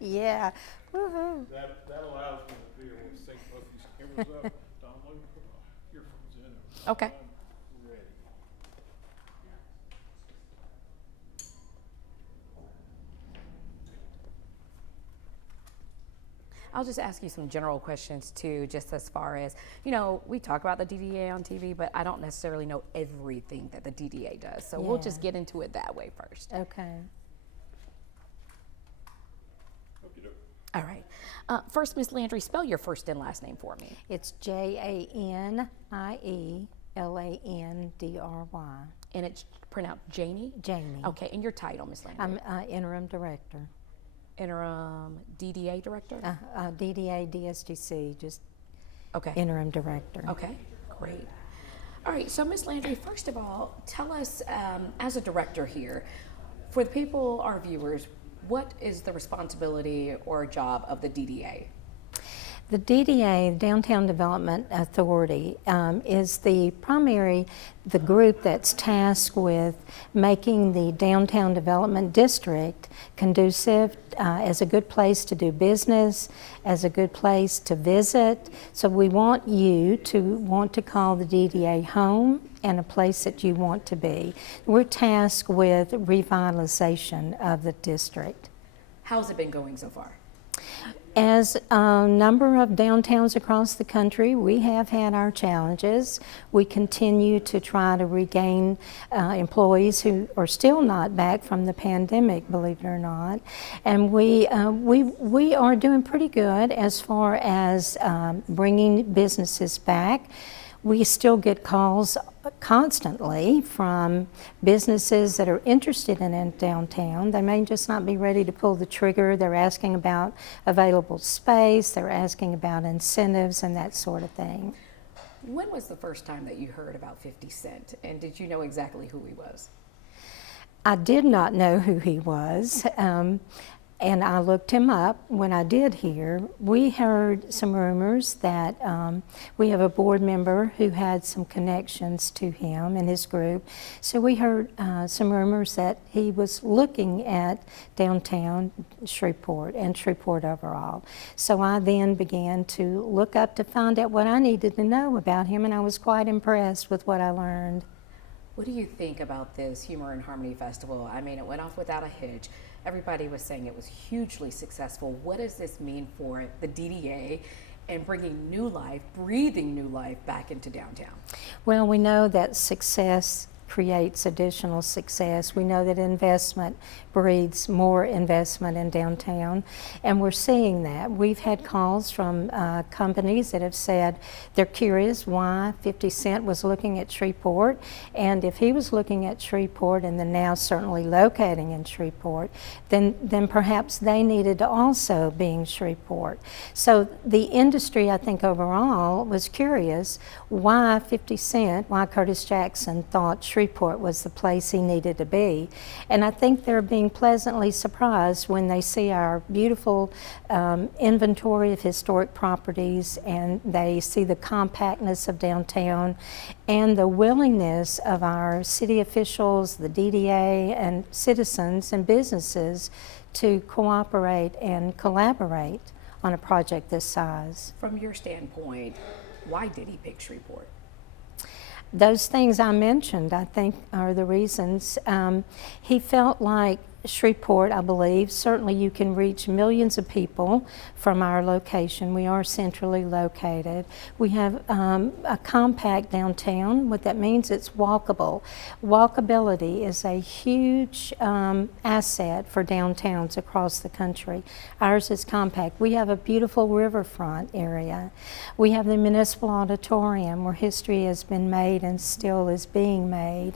Yeah. Woohoo. That allows me to be able to sync both these cameras up. Don, let me put my earphones in. Okay. I'm ready. I'll just ask you some general questions too, just as far as, we talk about the DDA on TV, but I don't necessarily know everything that the DDA does. So we'll just get into it that way first. Okay. Okey-doke. All right. First, Miss Landry, spell your first and last name for me. It's JANIELANDRY. And it's pronounced Janie? Janie. Okay, and your title, Miss Landry? I'm interim director. Interim DDA director? DDA, DSDC, just Okay. interim director. Okay, great. All right, so Miss Landry, first of all, tell us, as a director here, for the people, our viewers, what is the responsibility or job of the DDA? The DDA, Downtown Development Authority, is the group that's tasked with making the downtown development district conducive as a good place to do business, as a good place to visit. So we want you to want to call the DDA home and a place that you want to be. We're tasked with revitalization of the district. How's it been going so far? As a number of downtowns across the country, we have had our challenges. We continue to try to regain employees who are still not back from the pandemic, believe it or not. And we are doing pretty good as far as bringing businesses back. We still get calls constantly from businesses that are interested in downtown. They may just not be ready to pull the trigger. They're asking about available space, they're asking about incentives and that sort of thing. When was the first time that you heard about 50 Cent, and did you know exactly who he was? I did not know who he was. And I looked him up when I did hear. We heard some rumors that we have a board member who had some connections to him and his group. So we heard some rumors that he was looking at downtown Shreveport and Shreveport overall. So I then began to look up to find out what I needed to know about him, and I was quite impressed with what I learned. What do you think about this Humor and Harmony Festival? I mean, it went off without a hitch. Everybody was saying it was hugely successful. What does this mean for the DDA and bringing new life, breathing new life back into downtown? Well, we know that success creates additional success. We know that investment breeds more investment in downtown, and we're seeing that. We've had calls from companies that have said they're curious why 50 Cent was looking at Shreveport, and if he was looking at Shreveport and then now certainly locating in Shreveport, then perhaps they needed to also be in Shreveport. So the industry, I think overall, was curious why 50 Cent, why Curtis Jackson thought Shreveport was the place he needed to be. And I think they're being pleasantly surprised when they see our beautiful inventory of historic properties, and they see the compactness of downtown and the willingness of our city officials, the DDA, and citizens and businesses to cooperate and collaborate on a project this size. From your standpoint, why did he pick Shreveport? Those things I mentioned, I think, are the reasons. He felt like Shreveport, I believe, certainly you can reach millions of people from our location. We are centrally located. We have a compact downtown. What that means, it's walkable. Walkability is a huge asset for downtowns across the country. Ours is compact. We have a beautiful riverfront area. We have the municipal auditorium where history has been made and still is being made.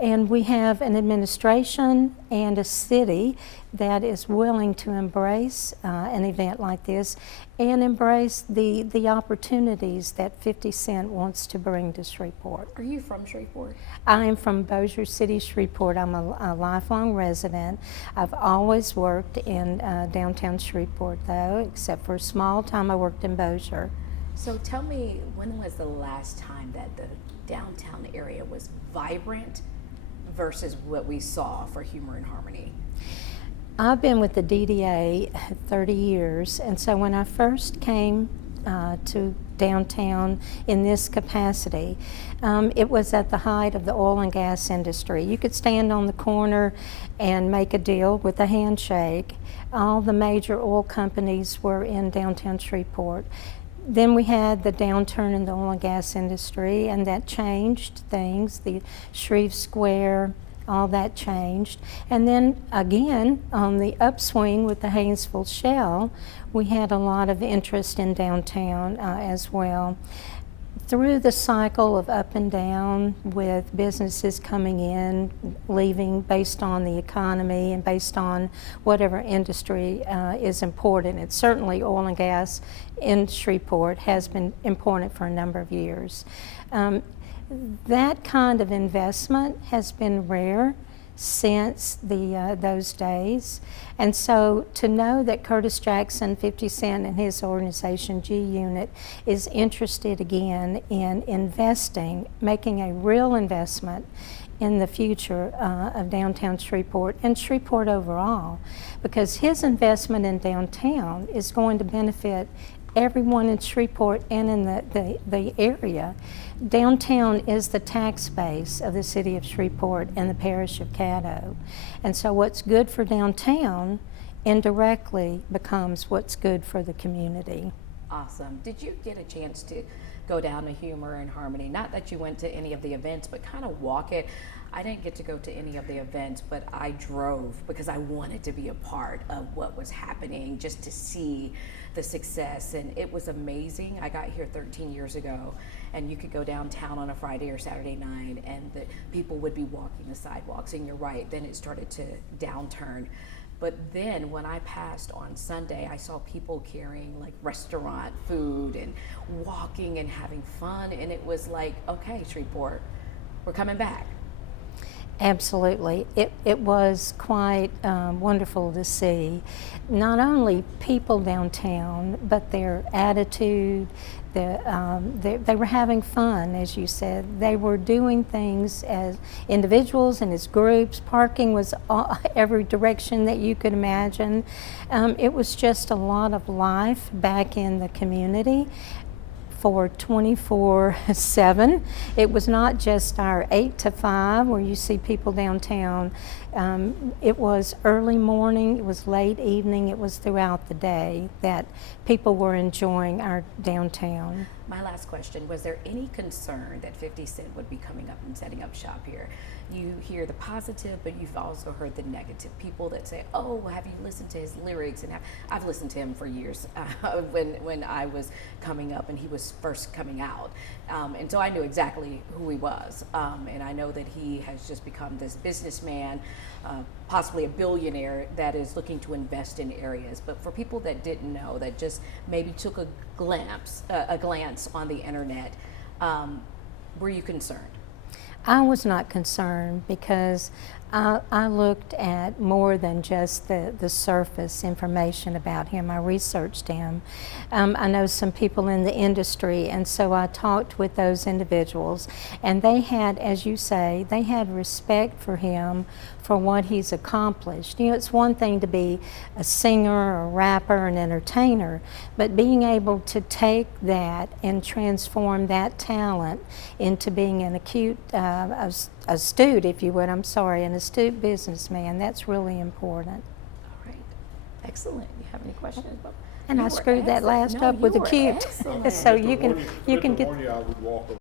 And we have an administration and a city that is willing to embrace an event like this and embrace the opportunities that 50 Cent wants to bring to Shreveport. Are you from Shreveport? I am from Bossier City, Shreveport. I'm a lifelong resident. I've always worked in downtown Shreveport, though, except for a small time I worked in Bossier. So tell me, when was the last time that the downtown area was vibrant versus what we saw for Humor and Harmony? I've been with the DDA 30 years, and so when I first came to downtown in this capacity, it was at the height of the oil and gas industry. You could stand on the corner and make a deal with a handshake. All the major oil companies were in downtown Shreveport. Then we had the downturn in the oil and gas industry, and that changed things. The Shreve Square, all that changed. And then again, on the upswing with the Haynesville Shell, we had a lot of interest in downtown as well. Through the cycle of up and down with businesses coming in, leaving based on the economy and based on whatever industry is important. It's certainly oil and gas in Shreveport has been important for a number of years. That kind of investment has been rare since those days. And so to know that Curtis Jackson, 50 Cent, and his organization, G Unit, is interested again in investing, making a real investment in the future of downtown Shreveport and Shreveport overall, because his investment in downtown is going to benefit everyone in Shreveport and in the area. Downtown is the tax base of the city of Shreveport and the parish of Caddo. And so what's good for downtown indirectly becomes what's good for the community. Awesome. Did you get a chance to go down to Humor and Harmony? Not that you went to any of the events, but kind of walk it. I didn't get to go to any of the events, but I drove because I wanted to be a part of what was happening, just to see the success. And it was amazing. I got here 13 years ago, and you could go downtown on a Friday or Saturday night, and the people would be walking the sidewalks. And you're right, then it started to downturn. But then when I passed on Sunday, I saw people carrying like restaurant food and walking and having fun. And it was like, okay, Shreveport, we're coming back. Absolutely. It was quite wonderful to see not only people downtown, but their attitude. They were having fun, as you said. They were doing things as individuals and as groups. Parking was every direction that you could imagine. It was just a lot of life back in the community for 24/7. It was not just our 8 to 5 where you see people downtown. It was early morning, it was late evening, it was throughout the day that people were enjoying our downtown. My last question, was there any concern that 50 Cent would be coming up and setting up shop here? You hear the positive, but you've also heard the negative. People that say, oh, have you listened to his lyrics? And I've listened to him for years when I was coming up and he was first coming out. And so I knew exactly who he was. And I know that he has just become this businessman, possibly a billionaire that is looking to invest in areas. But for people that didn't know, that just maybe took a glance on the internet, were you concerned? I was not concerned because I looked at more than just the surface information about him. I researched him. I know some people in the industry, and so I talked with those individuals, and they had, as you say, they had respect for him for what he's accomplished. You know, it's one thing to be a singer or a rapper, an entertainer, but being able to take that and transform that talent into being an astute, if you would, an astute businessman, that's really important. All right. Excellent. You have any questions? And I screwed that last up with a cute. So you can In the get. morning I would walk